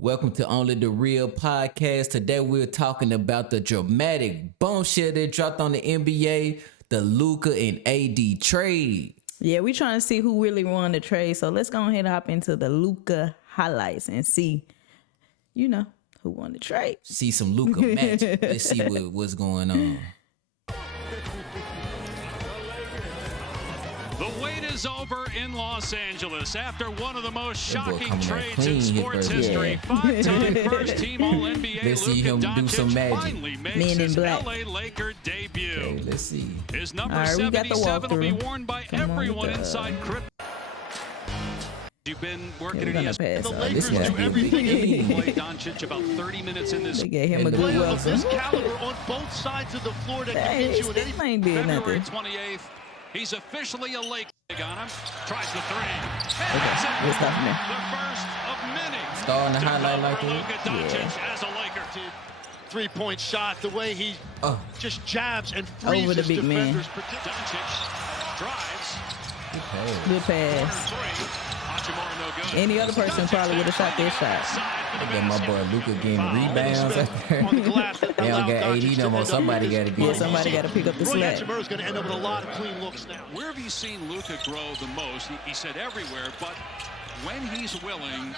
Welcome to Only the Real Podcast. Today we're talking about the dramatic bombshell that dropped on the NBA, the Luka and AD trade. Yeah, we trying to see who really won the trade. So let's go ahead and hop into the Luka highlights and see, who won the trade. See some Luka magic. Let's see what's going on. The wait is over in Los Angeles after one of the most shocking trades in sports history. Five-time first-team All-NBA Luka Doncic finally makes his LA Laker debut. Okay, let's see. His number 77 will be worn by everyone inside Crypto. You've been working at ESPN. The Lakers do everything in the play. Doncic about 30 minutes in this. They gave him a good welcome. This caliber on both sides of the floor that can get you in any. February 28th. He's officially a Laker on him. Tries the three. Good stuff, man. The first of many. Starting to highlight like Luka that. Doncic as a Laker. Three-point shot, the way he just jabs and freezes over the big man. Doncic drives. Good pass. Any other person probably would have shot their shot. I got my boy Luka getting rebounds out there. They don't got AD no more. Somebody got to get Yeah, somebody got to pick up the slack. Hachimura's going to end up with a lot of clean looks now. Where have you seen Luka grow the most? He said everywhere, but when he's willing,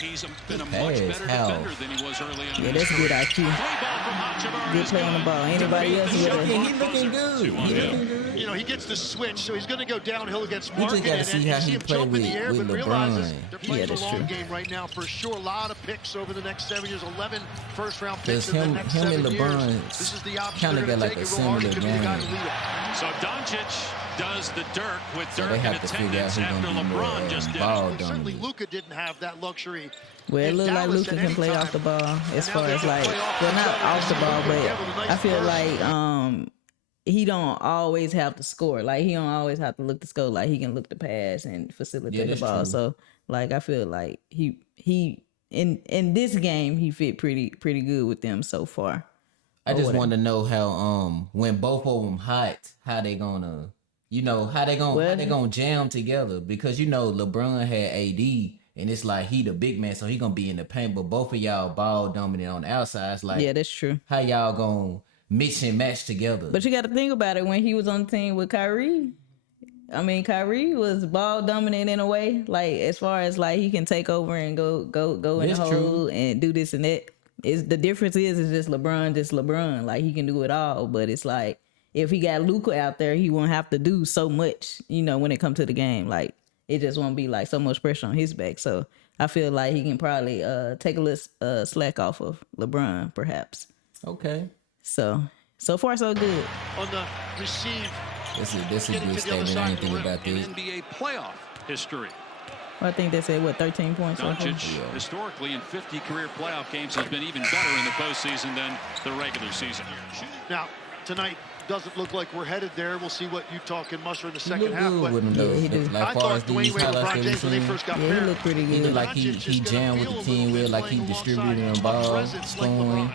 he's been a much better defender than he was early on. Yeah, that's good IQ. Good play on the ball. Anybody else with it? He looking good. You know, he gets the switch, so he's going to go downhill against We Martin. just got to see how he play with LeBron. They're playing that's a long true. game right now for sure. A lot of picks over the next 7 years. 11 first-round Because picks in the next 7 and years. LeBron This is the option kind they're of got going to like take. a It similar will game. So Doncic does the Dirk with So Dirk they in have to figure out attendance who after gonna be more LeBron just did. ball Certainly, dominant. Luka didn't have that luxury. Well, it looks like Luka can play off the ball as far as like, well, not off the ball, but I feel like he don't always have to score. Like he don't always have to look to score. Like he can look to pass and facilitate the ball. True. So like I feel like he in this game he fit pretty good with them so far. I just want to know how when both of them hot, how they gonna jam together, because LeBron had AD and it's like he the big man, so he gonna be in the paint, but both of y'all ball dominant on the outside. It's like, yeah, that's true. How y'all gonna mix and match together? But you got to think about it. When he was on the team with Kyrie, I mean, Kyrie was ball dominant in a way. Like as far as like he can take over and go in the hole and do this and that. The difference is just LeBron. Like he can do it all. But it's like if he got Luka out there, he won't have to do so much. When it comes to the game, like it just won't be like so much pressure on his back. So I feel like he can probably take a little slack off of LeBron, perhaps. Okay. So far so good. On the receive. This is a good statement. I didn't think about this. NBA playoff history. I think they said 13 points. Doncic, historically in 50 career playoff games, has been even better in the postseason than the regular season. Now, tonight doesn't look like we're headed there. We'll see what Utah can muster in the second half. Good But with him, though. Yeah, he do. Like I far as thought Dwayne these Wade and highlights LeBron that we James when they seen, first got Yeah, he paired. looked pretty he good. looked like he Doncic is gonna jammed with feel the a team, little bit like he playing distributing alongside the ball, presence like scoring. LeBron.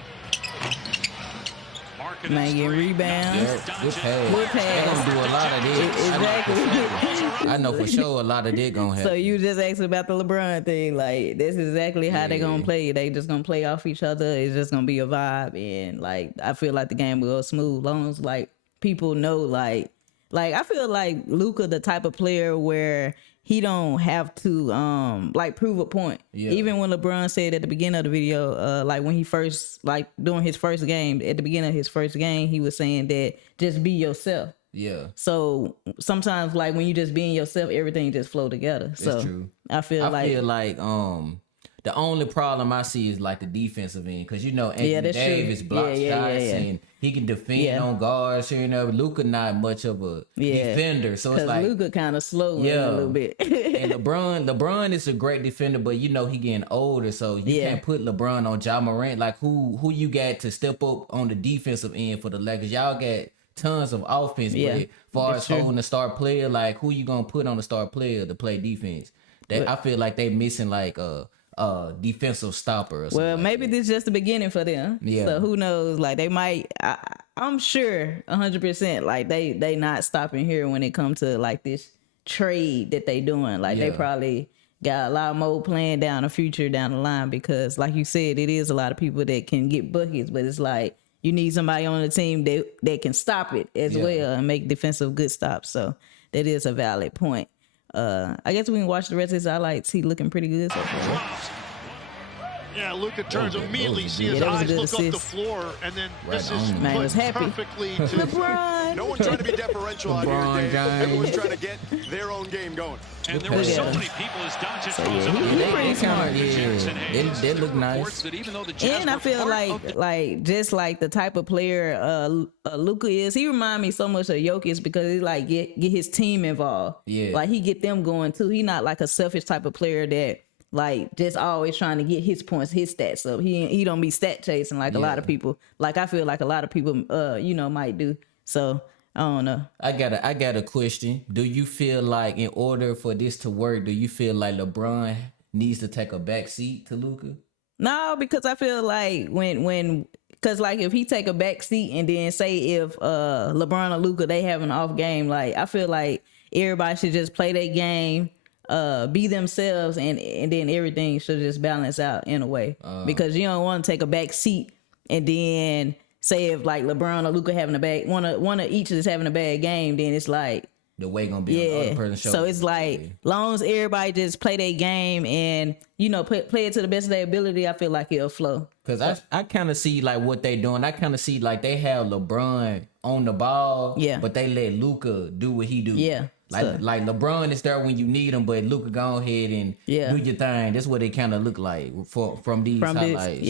Man, getting rebounds. Yeah, good pass. Good pass. They gonna do a lot of this. Exactly. I know for sure a lot of that gonna happen. So you just asked about the LeBron thing. Like that's exactly how they gonna play. They just gonna play off each other. It's just gonna be a vibe, and like I feel like the game will go smooth. Long as like people know, like I feel like Luka the type of player where he don't have to like prove a point. Yeah. Even when LeBron said at the beginning of the video, like when he first doing his first game, at the beginning of his first game, he was saying that just be yourself. Yeah. So sometimes like when you just being yourself, everything just flow together. That's So true. I feel like the only problem I see is like the defensive end, because Anthony that's Davis true. blocks Yeah. and he can defend on guards here and there. Luka not much of a defender, so it's like Luka kind of slow a little bit. And LeBron is a great defender, but he getting older, so you can't put LeBron on Ja Morant. Like who you got to step up on the defensive end for the Lakers? Y'all got tons of offense, but as far as holding the star player, like who you gonna put on the star player to play defense? I feel like they missing like a defensive stopper or something. Well, maybe this is just the beginning for them. Yeah. So who knows? Like they might. I'm sure 100%. Like they not stopping here when it comes to like this trade that they doing. Like they probably got a lot more planned down the future down the line because, like you said, it is a lot of people that can get buckets, but it's like you need somebody on the team that can stop it as well and make defensive good stops. So that is a valid point. I guess we can watch the rest of his highlights. He looking pretty good so far. Yeah, Luka turns immediately, see his eyes look up the floor, and then this is put perfectly to LeBron. No one's trying to be deferential out here today. Everyone's trying to get their own game going. And there were so many people as Dončić goes up. They look nice. And I feel like just like the type of player Luka is, he remind me so much of Jokic because he like get his team involved. Yeah, like he get them going too. He not like a selfish type of player that like just always trying to get his points, his stats up. He don't be stat chasing like a lot of people. Like I feel like a lot of people might do. So I don't know. I got a question. Do you feel like in order for this to work, do you feel like LeBron needs to take a back seat to Luka? No, because I feel like because like if he take a back seat and then say if LeBron or Luka they have an off game, like I feel like everybody should just play their game, be themselves, and then everything should just balance out in a way. Because you don't want to take a back seat and then say if like LeBron or Luka having a bad one of each is having a bad game, then it's like the weight gonna be on the other person's shoulder. So it's like long as everybody just play their game and play it to the best of their ability, I feel like it'll flow. Cause I kind of see like what they doing. I kind of see like they have LeBron on the ball, but they let Luka do what he do. Yeah. Like LeBron is there when you need him, but Luka go ahead and do your thing. That's what it kind of look like from these highlights.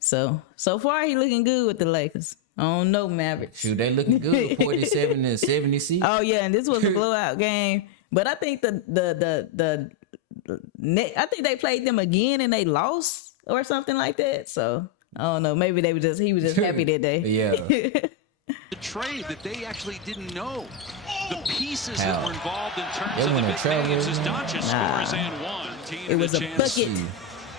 So far he looking good with the Lakers. I don't know, Mavericks. Shoot, they looking good, 47 to 76. Oh yeah, and this was a blowout game. But I think I think they played them again and they lost or something like that. So I don't know. Maybe he was just happy that day. Yeah. The trade that they actually didn't know. The pieces that were involved in terms of the big games as Dončić scores and one. It was a bucket.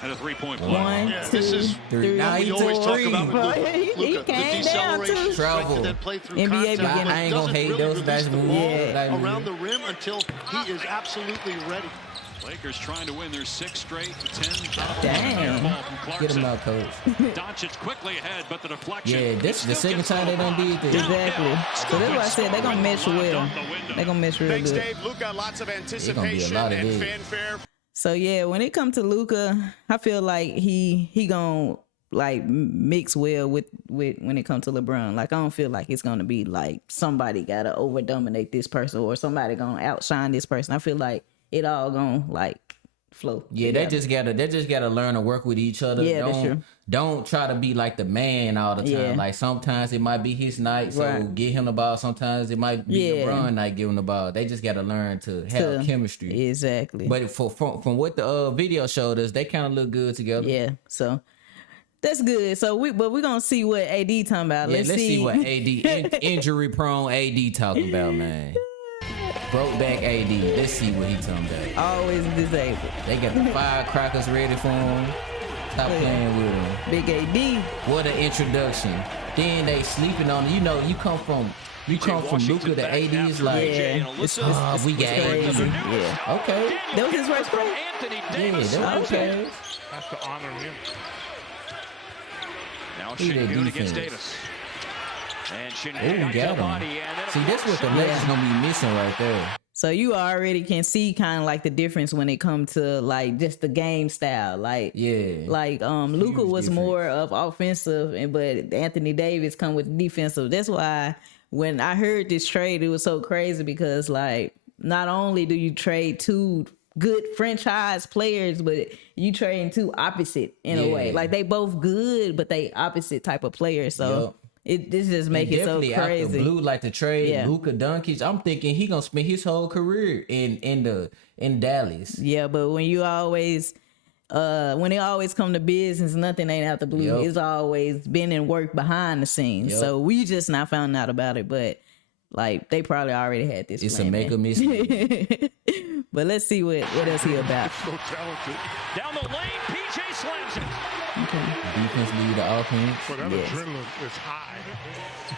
And a 3-point play. 1, 2, 3. Now we always talk about Luka, he came down too. Travel. NBA beginning. I ain't gonna hate those guys around the rim until he is absolutely ready. Lakers trying to win their 6th straight. 10 Damn. ball from Clarkson. Get him out, coach. Dončić quickly ahead, but the deflection. Yeah, this the second time they done did this. Exactly. So that's why I said they're gonna mesh well. They're gonna mesh real Thanks, good. Dave. Luka, lots of anticipation lot of and it. fanfare. So yeah, when it comes to Luka, I feel like he gonna like mix well with when it comes to LeBron. Like I don't feel like it's gonna be like somebody gotta over dominate this person or somebody gonna outshine this person. I feel like it all gonna like flow. Yeah, they just gotta learn to work with each other. Yeah, that's true. Don't try to be like the man all the time. Yeah. Like sometimes it might be his night, so get him the ball. Sometimes it might be LeBron night, give him the ball. They just gotta learn to have chemistry. Exactly. But from what the video showed us, they kind of look good together. Yeah, so that's good. So we're gonna see what AD talking about. Yeah, let's see what AD injury prone AD talking about, man. Broke back AD. Let's see what he talking about. Always disabled. They got the firecrackers ready for him. Stop playing with him. Big AD. What an introduction. Then they sleeping on it. You know, you come from Luka to AD is like, we got AD. Yeah. Okay. That was his first play? Yeah, that was okay. Has to honor him. Now Şengün against Davis. And Şengün got him. See, that's what the Lakers gonna be missing right there. So you already can see kind of like the difference when it comes to like just the game style. Like Luka was more of offensive, but Anthony Davis come with defensive. That's why when I heard this trade, it was so crazy because like not only do you trade two good franchise players, but you trade two opposite in a way. Like they both good, but they opposite type of players. So this just make it so crazy. Out the blue, like the trade Luka Doncic. I'm thinking he gonna spend his whole career in Dallas. Yeah, but when you always when it always come to business, nothing ain't out the blue. It's always been in work behind the scenes. So we just not found out about it, but like they probably already had this. It's plan, a make a mistake. But let's see what else he about. So talented. Down the lane, PJ slams it. Okay. Defense lead the offense. But that adrenaline is high.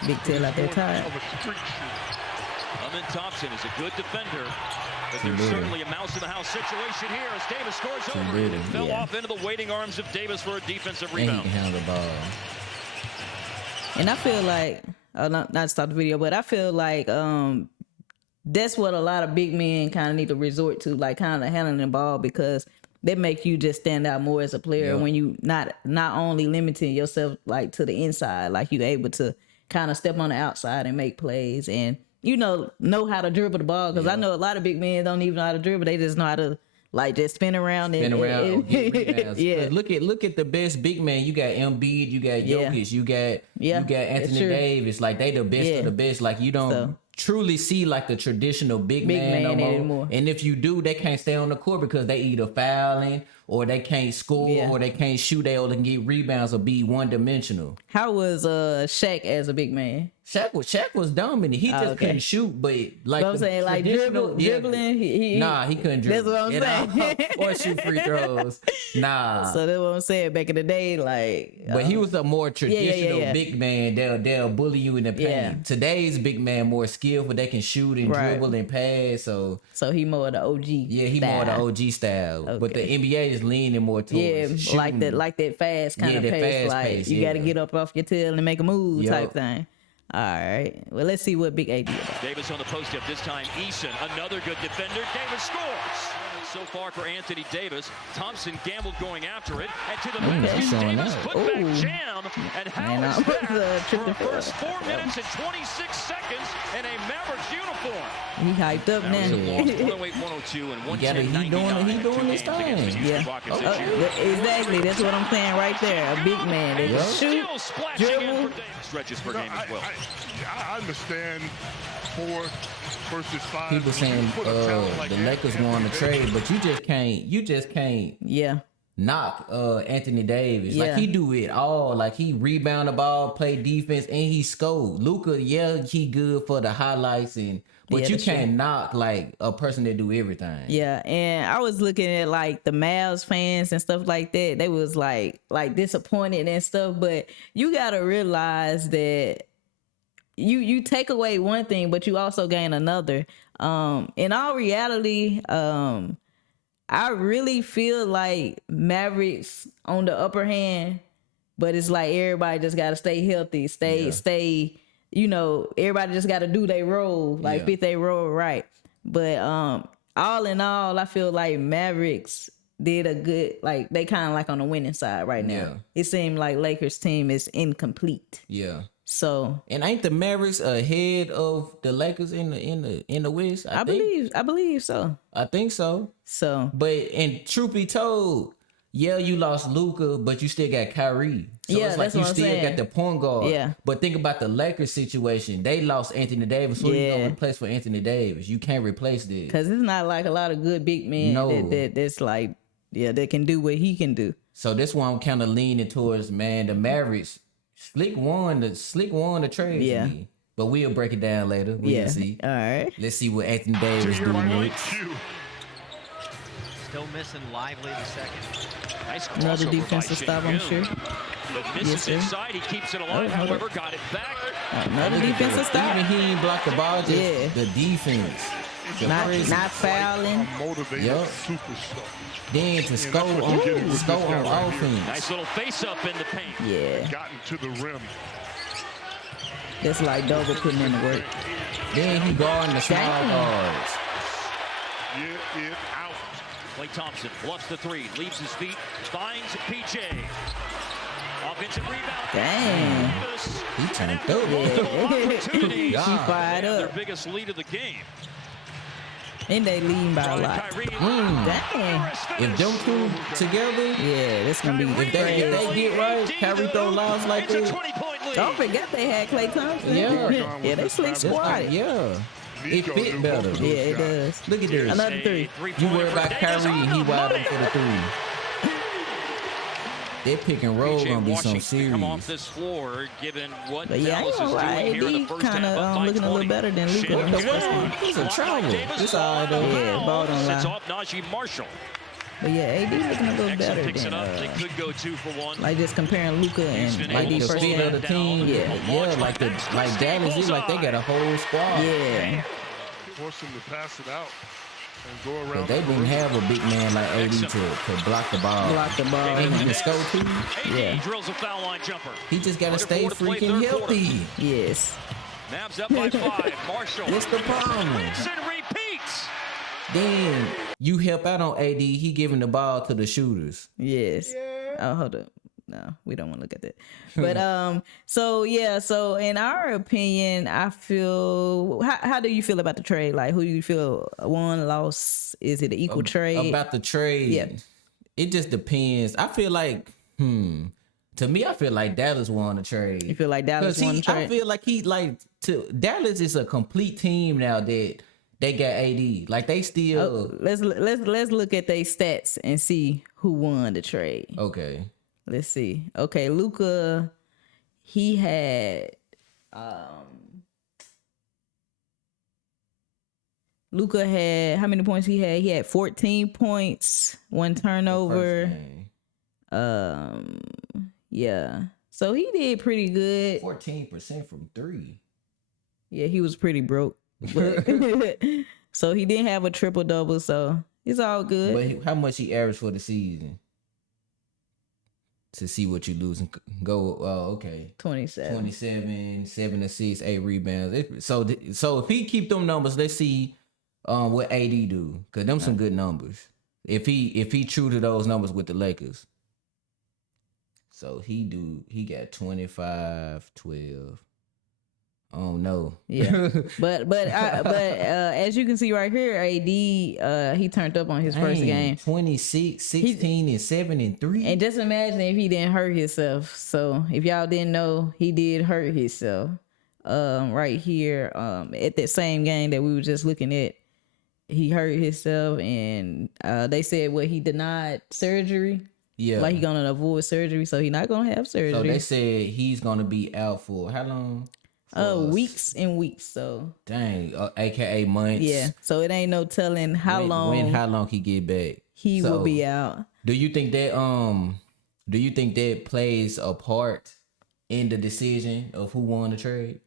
Big tail out there tired. Of a street shoot. Thompson is a good defender. But there's certainly a mouse in the house situation here as Davis scores over it and fell off into the waiting arms of Davis for a defensive rebound. And he can handle the ball. And I feel like, not to stop the video, but I feel like that's what a lot of big men kind of need to resort to, like kind of handling the ball, because that make you just stand out more as a player when you not only limiting yourself like to the inside, like you able to kind of step on the outside and make plays and know how to dribble the ball. Because I know a lot of big men don't even know how to dribble; they just know how to like just spin around and get rebounds. Yeah, look at the best big man. You got Embiid, you got Jokic, you got Anthony Davis. Like they the best of the best. Like you don't truly see like the traditional big man no more. Anymore. And if you do, they can't stay on the court because they either fouling or they can't score or they can't shoot. They only can get rebounds or be one dimensional. How was Shaq as a big man? Shaq was dominant. He just couldn't shoot, but like I'm saying, like dribbling. He couldn't dribble. That's what I'm saying. Or shoot free throws. Nah. So that's what I'm saying. Back in the day, like. But he was a more traditional big man. They'll bully you in the paint. Yeah. Today's big man more skillful. They can shoot and dribble and pass. So he more of the OG. Yeah, he more of the OG style. Okay. But the NBA is leaning more towards shooting. like that fast kind of pace. Like pace, you got to get up off your tail and make a move type thing. All right. Well, let's see what Big AD about. Davis on the post up. This time, Eason, another good defender. Davis scores. So far for Anthony Davis. Thompson gambled going after it. And to the basket, Davis put back jam. And Howard is there for a first 4 minutes and 26 seconds in a Mavericks uniform. He hyped up now. 108-102 and 110-99. He doing his thing. Exactly. That's what I'm saying right there. A big man. They can shoot, dribble. Stretches per game as well. I understand 4 versus 5. People saying the Lakers want to trade, but you just can't knock Anthony Davis. Like he do it all. Like he rebound the ball, play defense, and he scored. Luka, he good for the highlights but you can't knock like a person that do everything. Yeah, and I was looking at like the Mavs fans and stuff like that. They was like disappointed and stuff, but you gotta realize that you take away one thing, but you also gain another. In all reality, I really feel like Mavericks on the upper hand, but it's like everybody just gotta stay healthy, stay. Everybody just got to do their role, fit their role right. But all in all, I feel like Mavericks did a good, like they kind of like on the winning side right now. Yeah. It seemed like Lakers team is incomplete. Yeah. So and ain't the Mavericks ahead of the Lakers in the West? I believe so. I think so. But and truth be told, you lost Luka, but you still got Kyrie. So it's like you still got the point guard. Yeah. But think about the Lakers situation. They lost Anthony Davis. So you gonna replace for Anthony Davis? You can't replace this. Because it's not like a lot of good big men that's like, that can do what he can do. So that's why I'm kind of leaning towards, man, the Mavericks. Slick won the trade to me. But we'll break it down later. We'll see. All right. Let's see what Anthony Davis do next. Still missing Lively the second. Nice another defensive stop, I'm sure. Misses inside, he keeps it alive, however, got it back. Another defensive stop. Even he ain't blocked the ball, just the defense. Not fouling. Then to score on offense. Nice little face up in the paint. Yeah. Gotten to the rim. That's like Dover putting in the work. Then he guarding the small guards. Get it out. Klay Thompson bluffs the three, leaves his feet, finds PJ. Offensive rebound. Dang. He turned over. He fired up. Their biggest lead of the game. And they lead by a lot. Dang. If them two together, that's gonna be. If they get right, Kyrie throw lobs like this. Don't forget they had Klay Thompson. Yeah, they slick squad. Yeah. It fit better. Yeah, it does. Look at this. Another three. You worry about Kyrie and he wide open for the three. That pick and roll gonna be some serious. Come off this floor, given what but I ain't gonna lie, AD kind of looking a little better than Luka. He's a trouble. This all right though. Yeah, ball don't lie. Off Najee Marshall. But AD looking a little better than they could go 2 for 1. Like just comparing Luka and like the first speed of the team. Like Dallas is like they got a whole squad. Yeah. Force him to pass it out. Go around. They didn't have a big man like AD to block the ball. And he can score too. Yeah. Drills a foul line jumper. He just got to stay freaking healthy. Yes. Mavs up by 5. Marshall. What's the problem? Winston repeats. Then you help out on AD. He giving the ball to the shooters. Yes. Oh, hold up. No, we don't want to look at that. But so in our opinion, I feel how do you feel about the trade? Like, who do you feel won, lost? Is it an equal trade? About the trade? Yeah. It just depends. I feel like to me, I feel like Dallas won the trade. You feel like Dallas won the trade? I feel like Dallas is a complete team now that they got AD. Like they still. Let's look at their stats and see who won the trade. Okay. Let's see. Okay, Luka, he had Luka had how many points he had? He had 14 points, 1 turnover. Yeah. So he did pretty good. 14% from 3. Yeah, he was pretty broke. But so he didn't have a triple double, so it's all good. But how much he averaged for the season? To see what you lose and go. Okay. 27, 7 assists, 8 rebounds. So if he keep them numbers, let's see what AD do, cause them some good numbers. If he true to those numbers with the Lakers. So he got 25, 12. Oh no. Yeah. but as you can see right here, AD he turned up on his first game. 26, 16, and 7 and 3. And just imagine if he didn't hurt himself. So if y'all didn't know, he did hurt himself. Right here, at that same game that we were just looking at, he hurt himself, and they said he denied surgery. Yeah. Like he gonna avoid surgery, so he's not gonna have surgery. So they said he's gonna be out for how long? Weeks and weeks. So dang, aka months. Yeah. So it ain't no telling how long he get back. He will be out. Do you think that plays a part in the decision of who won the trade?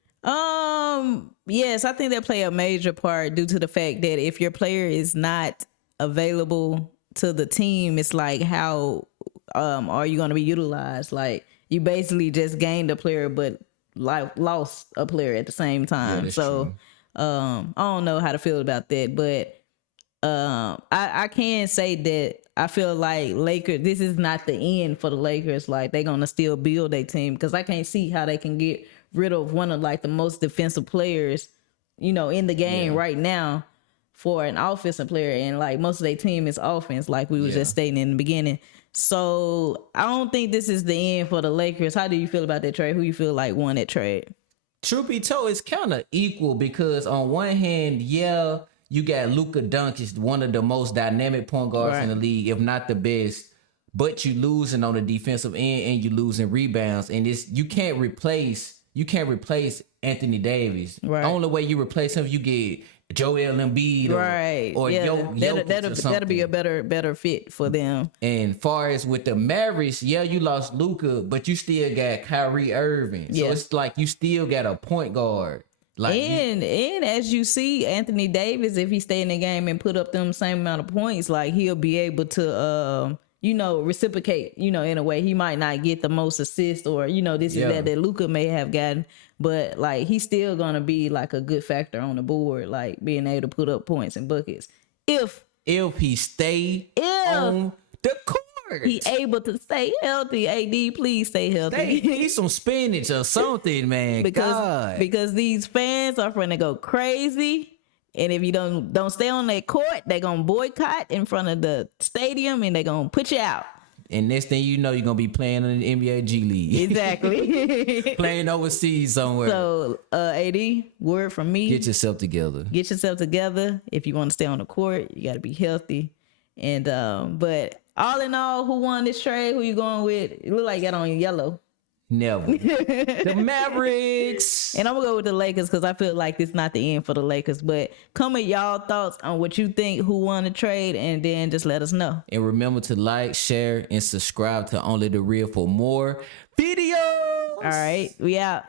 Yes, I think that play a major part due to the fact that if your player is not available to the team, it's like how are you going to be utilized? Like you basically just gained a player, but lost a player at the same time. Yeah, so I don't know how to feel about that, but I can say that I feel like Lakers, this is not the end for the Lakers. Like they're gonna still build their team, because I can't see how they can get rid of one of like the most defensive players, in the game right now for an offensive player, and like most of their team is offense, like we were just stating in the beginning. So I don't think this is the end for the Lakers. How do you feel about that trade? Who you feel like won that trade? Truth be told, it's kind of equal, because on one hand, you got Luka Doncic, one of the most dynamic point guards in the league, if not the best, but you losing on the defensive end and you losing rebounds, and you can't replace Anthony Davis. Right. Only way you replace him, you get Joel Embiid or that'll be a better fit for them. And far as with the Mavericks, you lost Luka, but you still got Kyrie Irving. So it's like you still got a point guard. Like and as you see, Anthony Davis, if he stay in the game and put up them same amount of points, like he'll be able to reciprocate, in a way. He might not get the most assists or, this is that Luka may have gotten, but like he's still gonna be like a good factor on the board, like being able to put up points and buckets. If he stay on the court. He able to stay healthy. AD, please stay healthy. Eat some spinach or something, man. because these fans are going to go crazy. And if you don't stay on that court, they're going to boycott in front of the stadium and they're going to put you out. And next thing you know, you're going to be playing in the NBA G League. Exactly. Playing overseas somewhere. So, AD, word from me. Get yourself together. Get yourself together. If you want to stay on the court, you got to be healthy. And, but all in all, who won this trade? Who you going with? It look like you got on yellow. Never. The Mavericks. And I'm going to go with the Lakers because I feel like this is not the end for the Lakers. But come with y'all thoughts on what you think, who won the trade, and then just let us know. And remember to like, share, and subscribe to Only the Real for more videos. All right. We out.